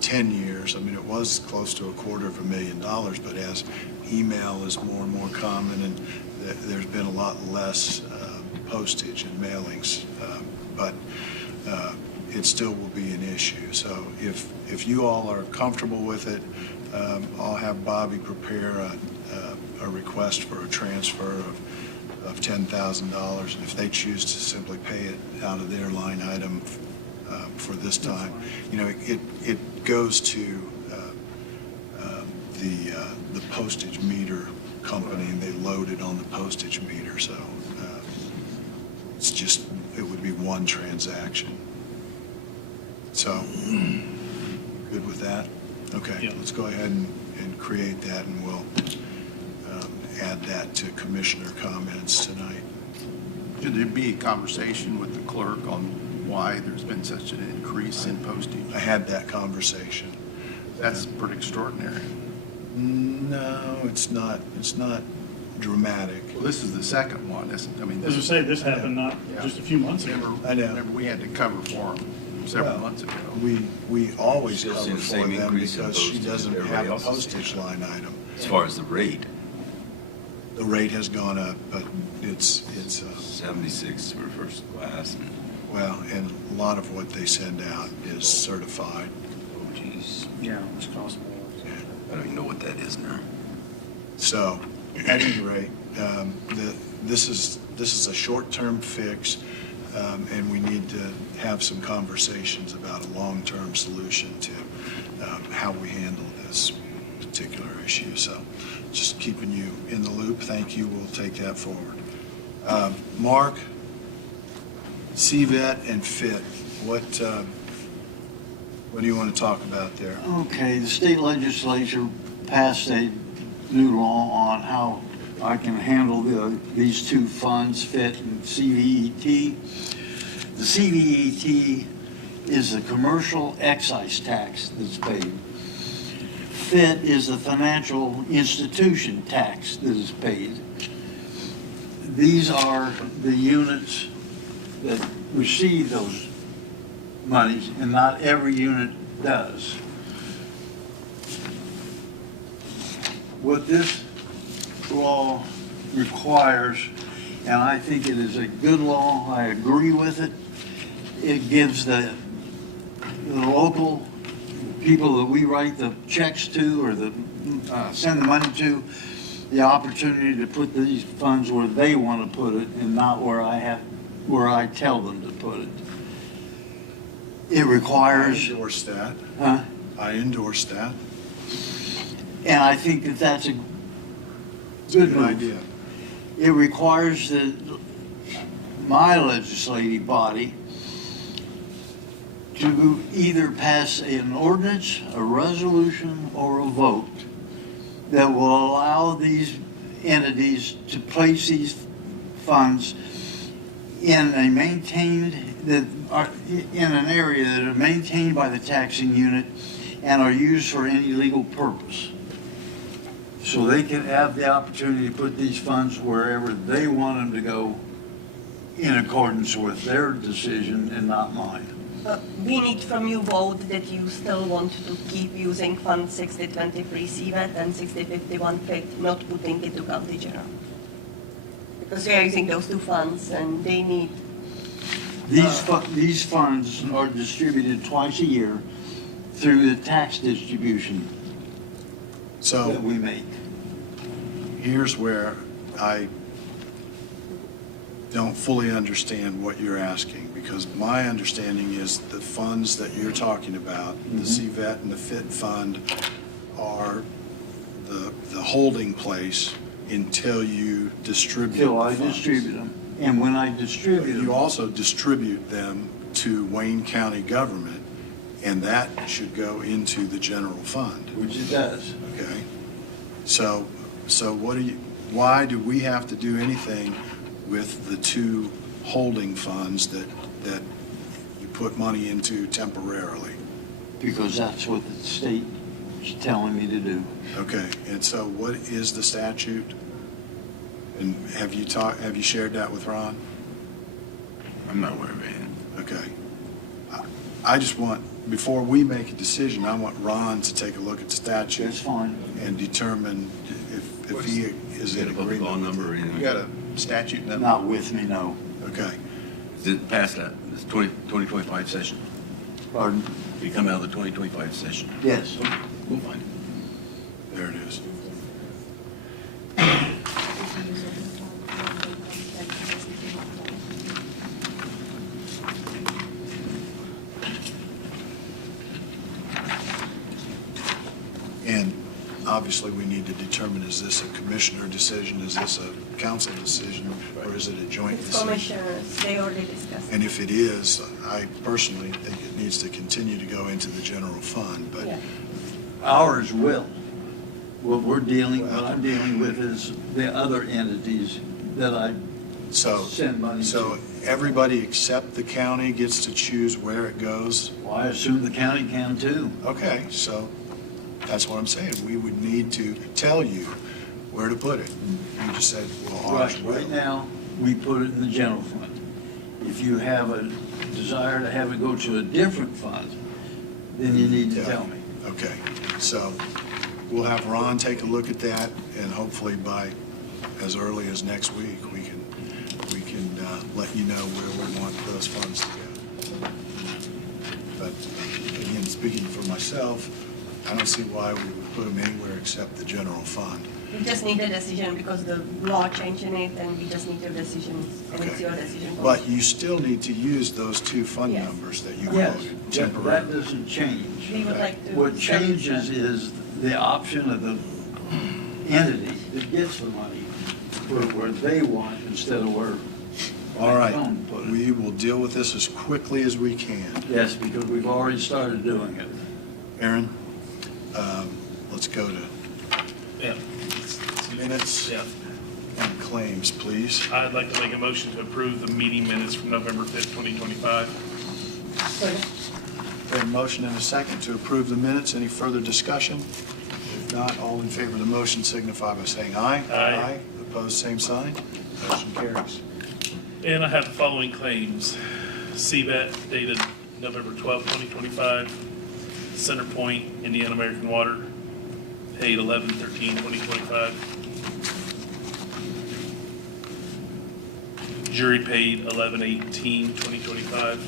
10 years. I mean, it was close to $250,000, but as email is more and more common, and there's been a lot less postage and mailings, but it still will be an issue. So if you all are comfortable with it, I'll have Bobby prepare a request for a transfer of $10,000. And if they choose to simply pay it out of their line item for this time, it goes to the postage meter company, and they load it on the postage meter. So it would be one transaction. So, good with that? Okay, Yeah. let's go ahead and create that, and we'll add that to commissioner comments tonight. Should there be a conversation with the clerk on why there's been such an increase in postage? I had that conversation. That's pretty extraordinary. No, it's not dramatic. Well, this is the second one. As I say, this happened not just a few months ago. I know. Remember, we had to cover for them several Well, months ago. We always Still cover see the for same them increase in because she postage doesn't that have everybody a else is postage seeing. line item. As far as the rate, the rate has gone up, but it's 76 for first class, and, well, and a lot of what they send out is certified. oh geez, Yeah, which costs more. I don't even know what that is now. So, at any rate, this is a short-term fix, and we need to have some conversations about a long-term solution to how we handle this particular issue. So, just keeping you in the loop. Thank you. We'll take that forward. Mark, CVET and FIT, what do you want to talk about there? Okay, the state legislature passed a new law on how I can handle these two funds, FIT and CVET. The CVET is the commercial excise tax that's paid. FIT is the financial institution tax that is paid. These are the units that receive those monies, and not every unit does. What this law requires, and I think it is a good law, I agree with it, it gives the local people that we write the checks to or send the money to the opportunity to put these funds where they want to put it and not where I tell them to put it. It requires. I endorse that. Huh? I endorse that. And I think that that's a It's a good good move. idea. It requires that my legislative body to either pass an ordinance, a resolution, or a vote that will allow these entities to place these funds in a maintained, that are in an area that are maintained by the taxing unit and are used for any legal purpose. So they can have the opportunity to put these funds wherever they want them to go in accordance with their decision and not mine. We need from you vote that you still want to keep using Fund 6023 CVET and 6051 FIT, not putting it to county general. Because they are using those two funds and they need. These funds are distributed twice a year through the tax distribution that So we make. here's where I don't fully understand what you're asking, because my understanding is the funds that you're talking about, the CVET and the FIT fund, are the holding place until you distribute Till the I funds. distribute them. And when I distribute You them, also distribute them to Wayne County government, and that should go into the general fund, which it does, okay? So why do we have to do anything with the two holding funds that you put money into temporarily? because that's what the state is telling me to do. Okay, and so what is the statute? And have you shared that with Ron? I'm not aware of it. Okay. I just want, before we make a decision, I want Ron to take a look at the statute That's fine. and determine if he is in Get a public agreement. law number or You anything? got a statute number? Not with me, no. Okay, Is it past that, this 2025 session? Pardon? We come out of the 2025 session. Yes. We'll find it. there it is. And obviously, we need to determine, is this a commissioner decision, is this a council decision, or is it a joint It's decision? commissioners, they already discussed. And if it is, I personally think it needs to continue to go into the general fund, but Yeah. Ours will. What I'm dealing with is the other entities that I so, send money so to. everybody except the county gets to choose where it goes? Well, I assume the county can too. Okay, so that's what I'm saying. We would need to tell you where to put it. You just said, well, ours will. Right now, we put it in the general fund. If you have a desire to have it go to a different fund, then you need to Yeah. tell me. Okay, so we'll have Ron take a look at that, and hopefully by as early as next week, we can let you know where we want those funds to go. But again, speaking for myself, I don't see why we would put them anywhere except the general fund. We just need a decision because the law changed in it, and we just need your decision, and it's Okay. your decision. But you still need to use those two fund Yes. numbers that you Yes, quoted that temporarily. doesn't change. We would like to. What changes is the option of the entity that gets the money, where they want instead of where. All right, they don't put it. we will deal with this as quickly as we can. Yes, because we've already started doing it. Aaron, let's go to Yeah. minutes Yeah. and claims, please. I'd like to make a motion to approve the meeting minutes from November 5th, 2025. We have a motion and a second to approve the minutes. Any further discussion? If not, all in favor of the motion signify by saying aye. Aye. Opposed, same sign. Motion carries. And I have the following claims. CVET dated November 12th, 2025. Center Point, Indiana American Water, paid 11/13/2025. Jury paid 11/18/2025.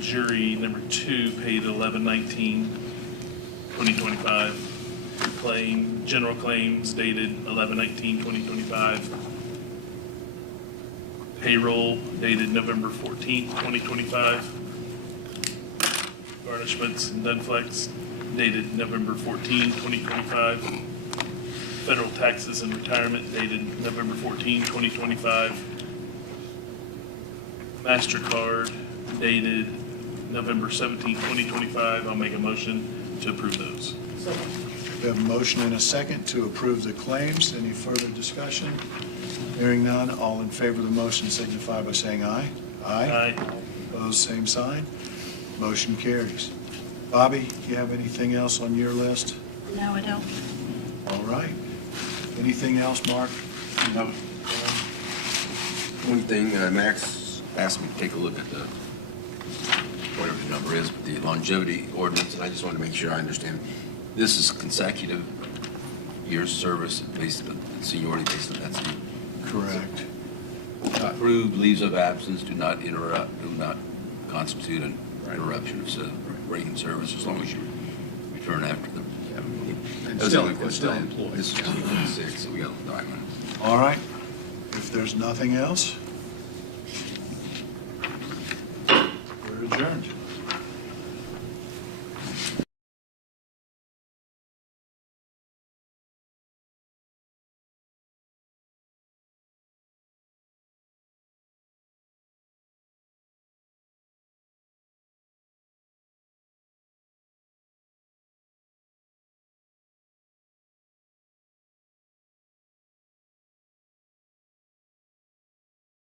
Jury number 2 paid 11/19/2025. General claims dated 11/19/2025. Payroll dated November 14th, 2025. Garnishments and Dunflex dated November 14, 2025. Federal taxes and retirement dated November 14, 2025. MasterCard dated November 17, 2025. I'll make a motion to approve those. We have a motion and a second to approve the claims. Any further discussion? Hearing none, all in favor of the motion signify by saying aye. Aye. Opposed, same sign. Motion carries. Bobby, you have anything else on your list? No, I don't. All right. Anything else, Mark? No. One thing, Max asked me to take a look at the, whatever the number is, the longevity ordinance, and I just want to make sure I understand. This is consecutive years service based on seniority based on that. Correct. Approved leaves of absence do not constitute an interruption of break in service as long as you return after them. And That's the still- only and question still I had. employed. This is 26, so we got a document. All right. If there's nothing else, we're adjourned.